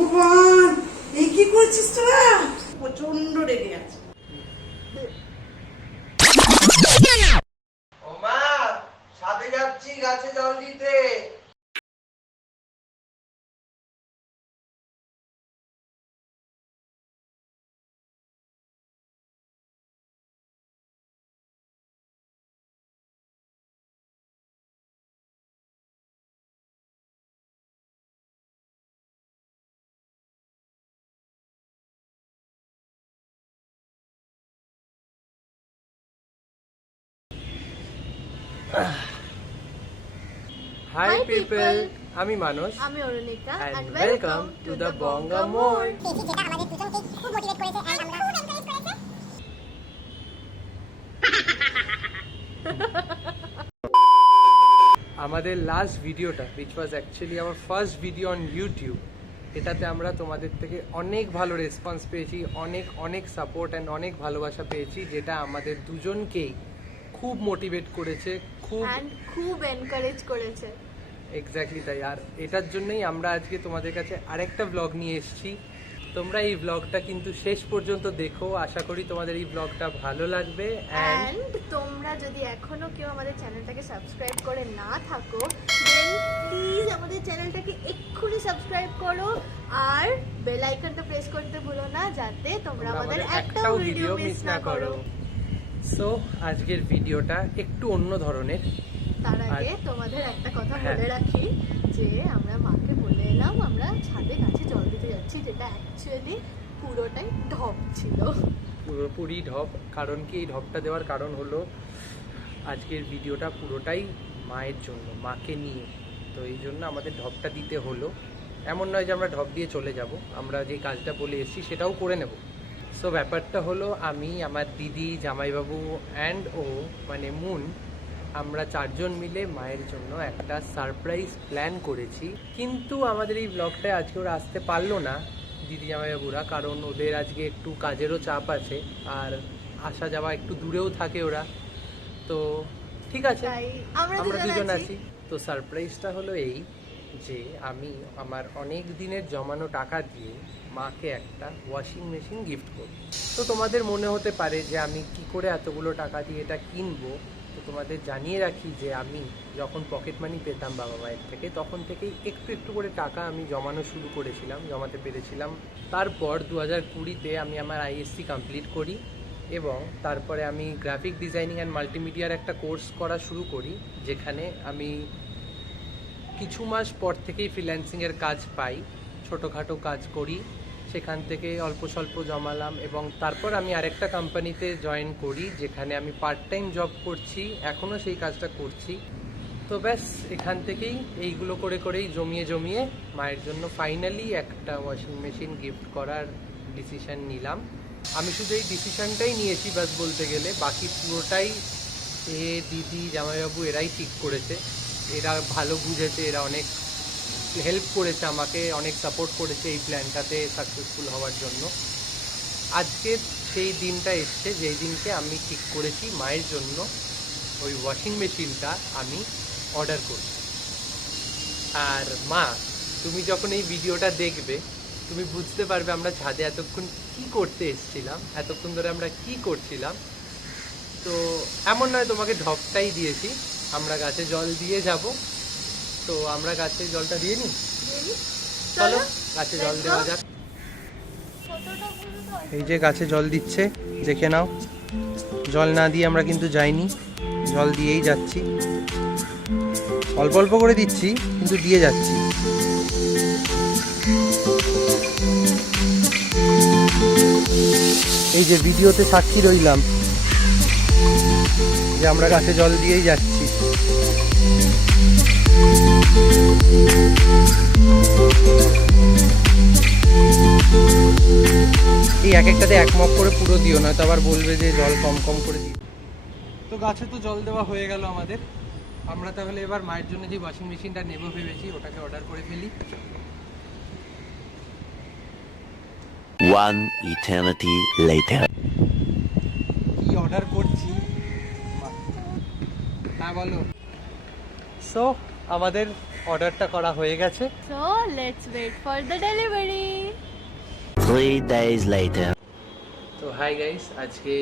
ভগবান, এই কি করছিস তোরা? প্রচন্ড রেগে আছে। ও মা, ছাদে যাচ্ছি গাছে জল দিতে। Hi people, আমি মানস, আমি Arunika and welcome to the Bonga Mode. যেটা আমাদের দুজনকে খুব মোটিভেট করেছে and আমরা খুব এনকারেজ করেছে। আমাদের লাস্ট ভিডিওটা which was actually our first video on YouTube, এটাতে আমরা তোমাদের থেকে অনেক ভালো রেসপন্স পেয়েছি, অনেক সাপোর্ট অ্যান্ড অনেক ভালোবাসা পেয়েছি, যেটা আমাদের দুজনকেই খুব মোটিভেট করেছে, খুব এনকারেজ করেছে। এক্স্যাক্টলি তাই। আর এটার জন্যই আমরা আজকে তোমাদের কাছে আরেকটা ব্লগ নিয়ে এসেছি। তোমরা এই ব্লগটা কিন্তু শেষ পর্যন্ত দেখো, আশা করি তোমাদের এই ব্লগটা ভালো লাগবে। অ্যান্ড তোমরা যদি এখনো কেউ আমাদের চ্যানেলটাকে সাবস্ক্রাইব করে না থাকো, দেন প্লিজ আমাদের চ্যানেলটাকে এক্ষুনি সাবস্ক্রাইব করো আর বেল আইকনটা প্রেস করতে ভুলো না, যাতে তোমরা আমাদের একটাও ভিডিও মিস না করো। সো আজকের ভিডিওটা একটু অন্য ধরনের। তার আগে তোমাদের একটা কথা বলে রাখি যে আমরা মাকে বলে এলাম আমরা ছাদে গাছে জল দিতে যাচ্ছি, যেটা অ্যাকচুয়ালি পুরোটাই ঢপ ছিল, পুরোপুরি ঢপ। কারণ কি এই ঢপটা দেওয়ার কারণ হলো আজকের ভিডিওটা পুরোটাই মায়ের জন্য, মাকে নিয়ে। তো এই জন্য আমাদের ঢপটা দিতে হলো। এমন নয় যে আমরা ঢপ দিয়ে চলে যাব, আমরা যে কাজটা বলে এসেছি সেটাও করে নেব। সো ব্যাপারটা হলো আমি, আমার দিদি, জামাইবাবু অ্যান্ড ও মানে মুন, আমরা চারজন মিলে মায়ের জন্য একটা সারপ্রাইজ প্ল্যান করেছি। কিন্তু আমাদের এই ব্লগটায় আজকে ওরা আসতে পারলো না, দিদি জামাইবাবুরা, কারণ ওদের আজকে একটু কাজেরও চাপ আছে আর আসা যাওয়া একটু দূরেও থাকে ওরা। তো ঠিক আছে, আমরা দুজন আছি। তো সারপ্রাইজটা হলো এই যে আমি আমার অনেক দিনের জমানো টাকা দিয়ে মাকে একটা ওয়াশিং মেশিন গিফট করব। তো তোমাদের মনে হতে পারে যে আমি কি করে এতগুলো টাকা দিয়ে এটা কিনবো। তো তোমাদের জানিয়ে রাখি যে আমি যখন পকেট মানি পেতাম বাবা মায়ের থেকে, তখন থেকেই একটু একটু করে টাকা আমি জমানো শুরু করেছিলাম, জমাতে পেরেছিলাম। তারপর 2020-তে আমি আমার আইএসসি কমপ্লিট করি এবং তারপরে আমি গ্রাফিক ডিজাইনিং অ্যান্ড মাল্টিমিডিয়ার একটা কোর্স করা শুরু করি, যেখানে আমি কিছু মাস পর থেকেই ফ্রিল্যান্সিংয়ের কাজ পাই, ছোটোখাটো কাজ করি, সেখান থেকে অল্প স্বল্প জমালাম এবং তারপর আমি আরেকটা কোম্পানিতে জয়েন করি, যেখানে আমি পার্ট টাইম জব করছি, এখনও সেই কাজটা করছি। তো ব্যাস এখান থেকেই এইগুলো করে করেই জমিয়ে মায়ের জন্য ফাইনালি একটা ওয়াশিং মেশিন গিফট করার ডিসিশন নিলাম। আমি শুধু এই ডিসিশনটাই নিয়েছি বাস বলতে গেলে, বাকি পুরোটাই দিদি জামাইবাবু এরাই ঠিক করেছে। এরা ভালো বুঝেছে, এরা অনেক হেল্প করেছে আমাকে, অনেক সাপোর্ট করেছে এই প্ল্যানটাতে সাকসেসফুল হওয়ার জন্য। আজকে সেই দিনটা এসছে যেই দিনকে আমি ঠিক করেছি মায়ের জন্য ওই ওয়াশিং মেশিনটা আমি অর্ডার করব। আর মা, তুমি যখন এই ভিডিওটা দেখবে তুমি বুঝতে পারবে আমরা ছাদে এতক্ষণ কি করতে এসেছিলাম, এতক্ষণ ধরে আমরা কি করছিলাম। তো এমন নয় তোমাকে ঢপটাই দিয়েছি, আমরা গাছে জল দিয়ে যাব। তো আমরা গাছে জলটা দিয়ে নিই, চলো গাছে জল দেওয়া যাক। এই যে গাছে জল দিচ্ছে, দেখে নাও। জল না দিয়ে আমরা কিন্তু যাইনি, জল দিয়েই যাচ্ছি, অল্প অল্প করে দিচ্ছি কিন্তু দিয়ে যাচ্ছি। এই যে ভিডিওতে সাক্ষী রইলাম যে আমরা গাছে জল দিয়েই যাচ্ছি। এই এক একটাতে এক মগ করে পুরো দিও না, তো আবার বলবে যে জল কম কম করে দিই। তো গাছে তো জল দেওয়া হয়ে গেল আমাদের। আমরা তাহলে এবার মায়ের জন্য যে ওয়াশিং মেশিনটা নেবো ভেবেছি ওটাকে অর্ডার করে ফেলি। One eternity later. কি অর্ডার করছি? হ্যাঁ বলো। সো আমাদের অর্ডারটা করা হয়ে গেছে। So let's wait for the delivery. 3 days later. তো হাই গাইস, আজকে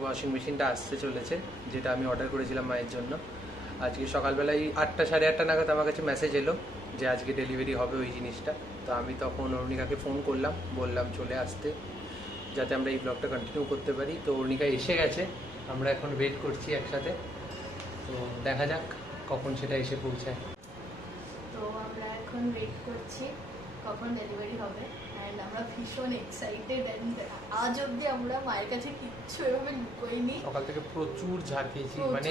ওয়াশিং মেশিনটা আসতে চলেছে, যেটা আমি অর্ডার করেছিলাম মায়ের জন্য। আজকে সকালবেলায় 8টা সাড়ে 8টা নাগাদ আমার কাছে মেসেজ এলো যে আজকে ডেলিভারি হবে ওই জিনিসটা। তো আমি তখন অরুণিকাকে ফোন করলাম, বললাম চলে আসতে, যাতে আমরা এই ব্লগটা কন্টিনিউ করতে পারি। তো অরুণিকা এসে গেছে, আমরা এখন ওয়েট করছি একসাথে। তো দেখা যাক কখন সেটা এসে পৌঁছায়। তো আমরা এখন ওয়েট করছি কখন ডেলিভারি হবে, অ্যান্ড আমরা ভীষণ এক্সাইটেড। অ্যান্ড আজ অবধি আমরা মায়ের কাছে কিচ্ছু এভাবে লুকোইনি। সকাল থেকে প্রচুর ঝাড় খেয়েছি, মানে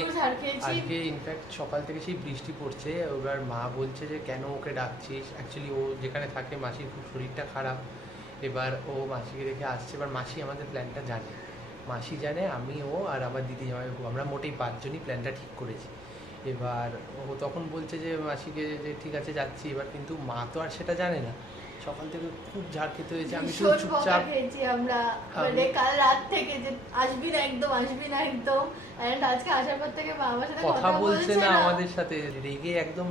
আজকে ইনফ্যাক্ট সকাল থেকে সেই বৃষ্টি পড়ছে। এবার মা বলছে যে কেন ওকে ডাকছিস, অ্যাকচুয়ালি ও যেখানে থাকে মাসির খুব শরীরটা খারাপ। এবার ও মাসিকে রেখে আসছে। এবার মাসি আমাদের প্ল্যানটা জানে, মাসি জানে, আমি, ও আর আমার দিদি জামাইবাবু, আমরা মোটেই 5 জনই প্ল্যানটা ঠিক করেছি। এবার ও তখন বলছে যে মাসিকে যে ঠিক আছে যাচ্ছি। এবার কিন্তু মা তো আর সেটা জানে না। সকাল থেকে খুব ঝাড় খেতে হয়েছে, আমি শুধু চুপচাপ খেয়েছি আমরা, মানে কাল রাত থেকে যে আসবি না একদম, আসবি না একদম। এন্ড আজকে আসার পর থেকে মা আমার সাথে কথা বলছে না, আমাদের সাথে রেগে একদম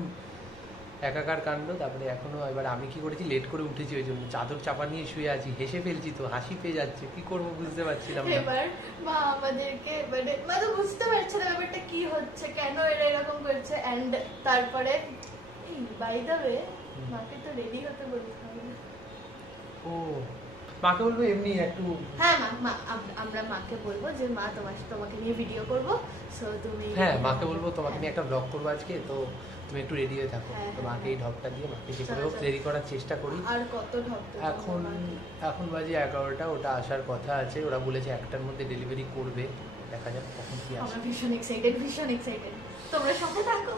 একাকার কাণ্ড। তারপরে এখনো এবার আমি কি করেছি, লেট করে উঠেছি, ওই জন্য চাদর চাপা নিয়ে শুয়ে আছি, হেসে ফেলছি, তো হাসি পেয়ে যাচ্ছে, কি করবো বুঝতে পারছিলাম না। এবার মা আমাদেরকে মানে মা তো বুঝতে পারছে না ব্যাপারটা কি হচ্ছে, কেন এরা এরকম করছে। এন্ড তারপরে বাই দ্য ওয়ে মাকে তো রেডি হতে বলতে হবে। ও মাকে বলবো এমনি একটু, হ্যাঁ মা আমরা মাকে বলবো যে মা তোমাকে নিয়ে ভিডিও করব, সো তুমি, হ্যাঁ মাকে বলবো তোমাকে নিয়ে একটা ব্লগ করবো আজকে, তো তুমি একটু রেডি হয়ে থাকো। হ্যাঁ, তো মাকে এই ঢপটা দিয়ে মাকে যে করে চলো, হোক রেডি করার চেষ্টা করি। আর কত ঢপ দেবো এখন বাজে 11টা, ওটা আসার কথা আছে। ওরা বলেছে 1টার মধ্যে ডেলিভারি করবে, দেখা যাক কখন কি আসে। আমরা ভীষণ এক্সাইটেড, ভীষণ এক্সাইটেড। তোমরা সাথে থাকো।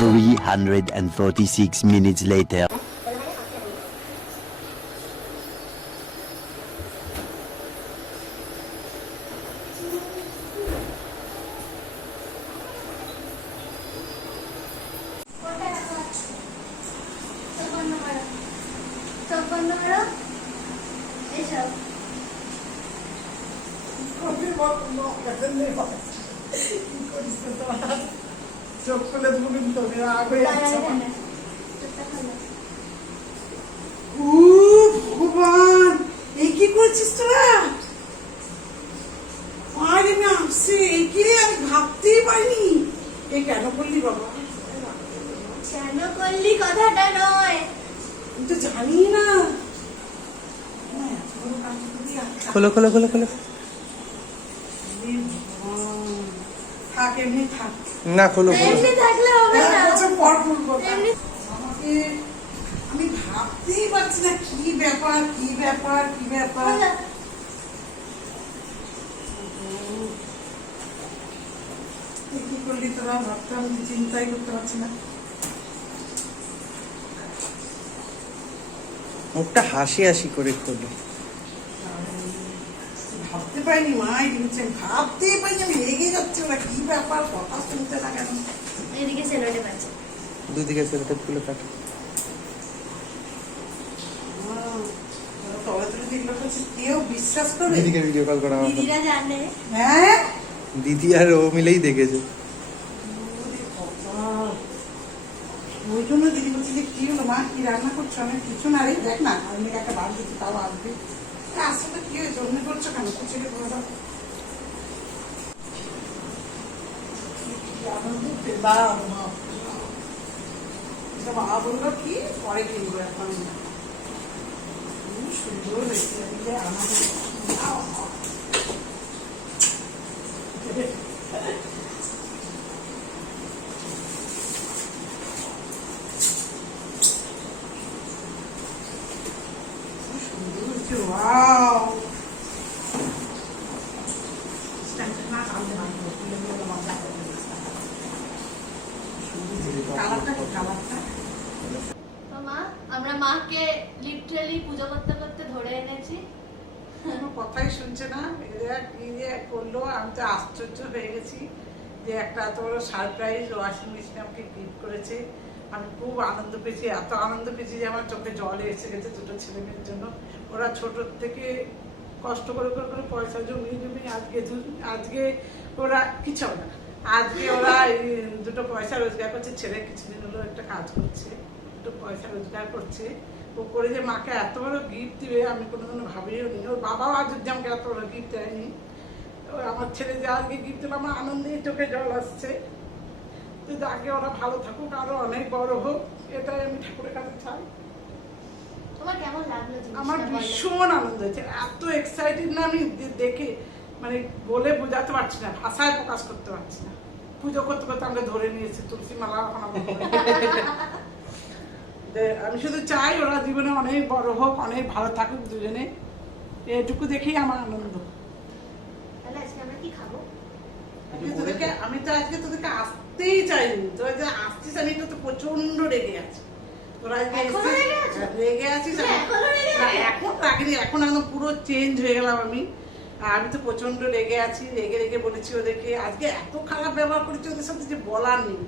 346 minutes later. চোখ খুলে ধুবিন তো রাগ হয়ে যাচ্ছে। ভগবান, এই কি করছিস তোরা? আরে আমি আসছে, এই কি রে, আমি ভাবতেই পারিনি। এই কেন করলি বাবা? কেন করলি কথাটা নয়, আমি তো জানি না। খোলো খোলো খোলো খোলো। থাক, এমনি থাক না খোলো খোলো। এমনি থাকলে হবে না। পর করবো আমাকে, আমি ভাবতেই পারছি না কি ব্যাপার, কি ব্যাপার, কি ব্যাপার। কি করলি তোরা? ভাবতাম, চিন্তাই করতে পারছি না। মুখটা হাসি হাসি করে খোলো। ভাবতে পারিনি মা, ভাবতেই পারিনি, আমি রেগে যাচ্ছে না, কি ব্যাপার, কথা শুনতে না কেন? এদিকে সেলোটেপ আছে, দুদিকে সেলোটেপ গুলো কাটো। তবে তুমি যেগুলো করছিস কেউ বিশ্বাস করবে? দিদিকে ভিডিও কল করা, দিদিরা জানে। হ্যাঁ, দিদি আর ও মিলেই দেখেছে। ওই জন্য দিদি বলছি যে কি হলো মা, কি রান্না করছো? আমি কিছু না রে, দেখ না আমি একটা বাদ দিচ্ছি, তাও আসবে। আসলে কি হয়েছে, অমনি করছো কেন? কুচিকে বলে দাও। মা বললো কি পরে কিনবো, এখন সুন্দর হয়েছে আমাদের। Wow. মা আমরা মাকে লিটারালি পূজা করতে করতে ধরে এনেছি। কোনো কথাই শুনছে না, কি যে করলো। আমি তো আশ্চর্য হয়ে গেছি যে একটা এত বড় সারপ্রাইজ ওয়াশিং মেশিন আমাকে গিফট করেছে। আমি খুব আনন্দ পেয়েছি, এত আনন্দ পেয়েছি যে আমার চোখে জল এসে গেছে দুটো ছেলে মেয়ের জন্য। ওরা ছোট থেকে কষ্ট করে করে করে পয়সা জমিয়ে জমিয়ে আজকে ওরা কিছু হবে না, আজকে ওরা এই দুটো পয়সা রোজগার করছে। ছেলে কিছুদিন হলো একটা কাজ করছে, দুটো পয়সা রোজগার করছে, ও করে যে মাকে এত বড় গিফট দিবে আমি কোনোদিনও ভাবিও নি। ওর বাবাও আজ অব্দি আমাকে এত বড় গিফট দেয়নি। তো আমার ছেলে যে আজকে গিফট দিল আমার আনন্দে চোখে জল আসছে। তো আগে ওরা ভালো থাকুক, আরো অনেক বড় হোক, এটাই আমি ঠাকুরের কাছে চাই। তোমার কেমন লাগলো জিনিসটা আমার বলো? ভীষণ আনন্দ হয়েছে, এত এক্সাইটেড না আমি দেখে, মানে বলে বোঝাতে পারছি না, ভাষায় প্রকাশ করতে পারছি না। পুজো করতে করতে আমাকে ধরে নিয়েছে তুলসী মালা এখন আমার আমি শুধু চাই ওরা জীবনে অনেক বড় হোক, অনেক ভালো থাকুক দুজনে, এটুকু দেখেই আমার আনন্দ। তাহলে আজকে আমরা কি খাবো? আমি তো আজকে তোদেরকে আসতেই চাইনি, তোরা যে আসছিস আমি তো প্রচন্ড রেগে আছি। তোরা আজকে এখনো রেগে আছো? রেগে আছিস? এখনো রেগে না, আছো? এখন রাগিনি, এখন একদম পুরো চেঞ্জ হয়ে গেলাম আমি। আমি তো প্রচন্ড রেগে আছি, রেগে রেগে বলেছি ওদেরকে, আজকে এত খারাপ ব্যবহার করেছি ওদের সাথে যে বলার নেই।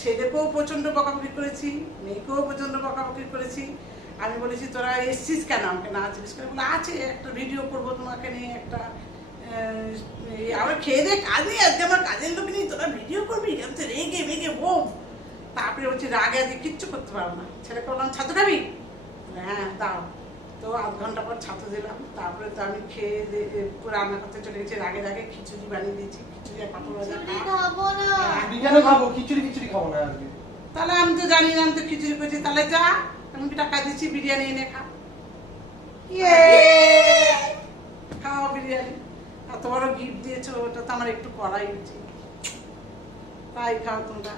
ছেলেকেও প্রচন্ড বকাবকি করেছি, মেয়েকেও প্রচন্ড বকাবকি করেছি। আমি বলেছি তোরা এসছিস কেন, আমাকে না জিজ্ঞেস করে বলে আছে একটা ভিডিও করবো তোমাকে নিয়ে, একটা আমার খেয়ে দে কাজ নেই আজকে, আমার কাজের লোক নেই, তোরা ভিডিও করবি। আমি তো রেগে মেগে বোম। তারপরে বলছি রাগে আজকে কিচ্ছু করতে পারবো না। ছেলেকে বললাম ছাতু খাবি? হ্যাঁ দাও। তো আধ ঘন্টা পর ছাতু দিলাম। তারপরে তো আমি খেয়ে রান্না করতে চলে গেছি, রাগে রাগে খিচুড়ি বানিয়ে দিয়েছি, খিচুড়ি আর পাপড় ভাজা খিচুড়ি খা। খাবো না। খিচুড়ি কেন খাবো? খিচুড়ি খাবো না আজকে। তাহলে আমি তো জানি না, আমি তো খিচুড়ি করেছি। তাহলে যা, আমি টাকা দিচ্ছি, বিরিয়ানি এনে খা। খাও বিরিয়ানি, এত বড় গিফট দিয়েছো, ওটা তো আমার একটু করাই উচিত। তাই খাও তোমরা।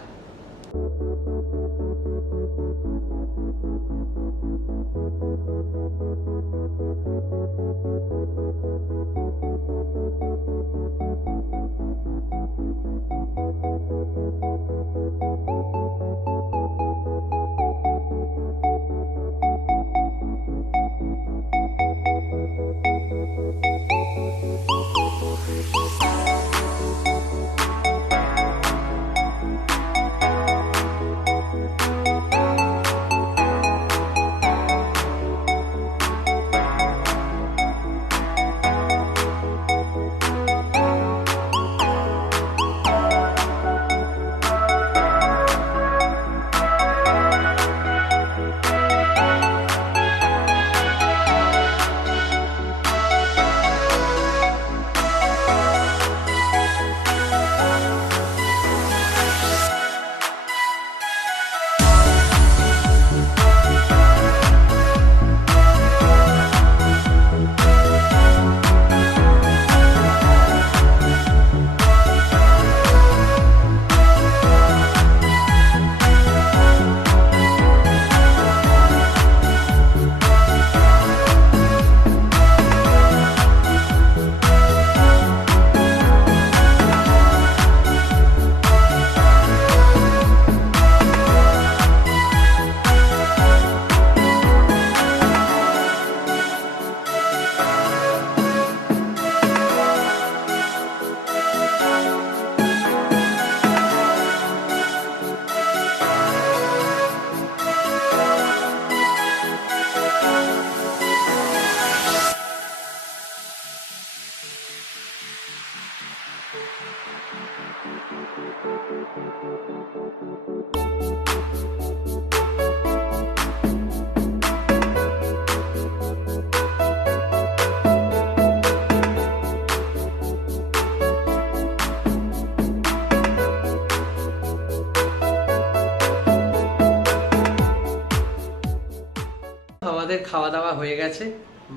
আমাদের খাওয়া দাওয়া হয়ে গেছে,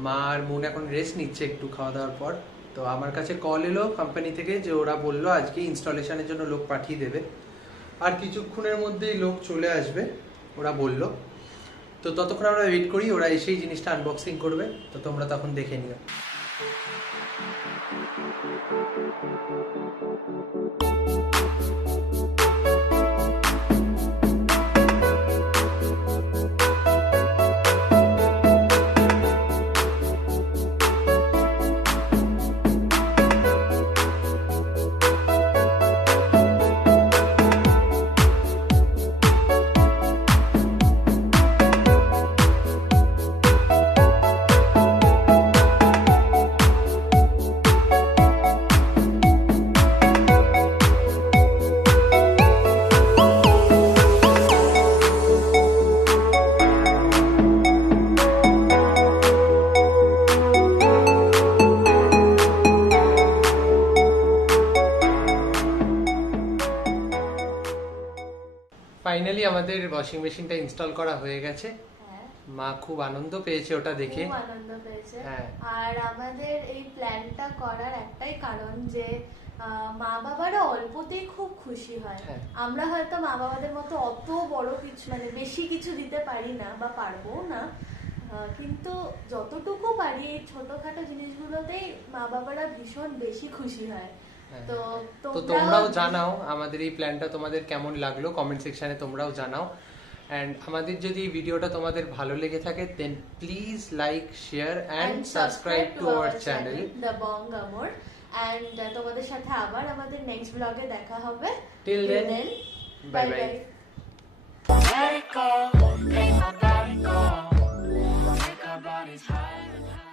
মা আর বোন এখন রেস্ট নিচ্ছে একটু খাওয়া দাওয়ার পর। তো আমার কাছে কল এলো কোম্পানি থেকে যে ওরা বললো আজকে ইনস্টলেশনের জন্য লোক পাঠিয়ে দেবে, আর কিছুক্ষণের মধ্যেই লোক চলে আসবে ওরা বললো। তো ততক্ষণ আমরা ওয়েট করি, ওরা এসেই জিনিসটা আনবক্সিং করবে, তো তোমরা তখন দেখে নিও। আমাদের ওয়াশিং মেশিনটা ইনস্টল করা হয়ে গেছে। হ্যাঁ, মা খুব আনন্দ পেয়েছে ওটা দেখে। খুব আনন্দ পেয়েছে। হ্যাঁ। আর আমাদের এই প্ল্যানটা করার একটাই কারণ যে মা বাবারা অল্পতেই খুব খুশি হয়। হ্যাঁ। আমরা হয়তো মা বাবাদের মতো অত বড় কিছু মানে বেশি কিছু দিতে পারি না বা পারবো না, কিন্তু যতটুকু পারি এই ছোটখাটো জিনিসগুলোতেই মা বাবারা ভীষণ বেশি খুশি হয়। হ্যাঁ। তো তো তোমরাও জানাও আমাদের এই প্ল্যানটা তোমাদের কেমন লাগলো, কমেন্ট সেকশনে তোমরাও জানাও। অ্যান্ড আমাদের যদি এই ভিডিওটা তোমাদের ভালো লেগে থাকে then please like, share and subscribe to our channel the Bong Gamer. And তোমাদের সাথে আবার আমাদের নেক্সট ব্লগে দেখা হবে। Till then, bye bye. Let it go, make my body go. Make our bodies higher and higher.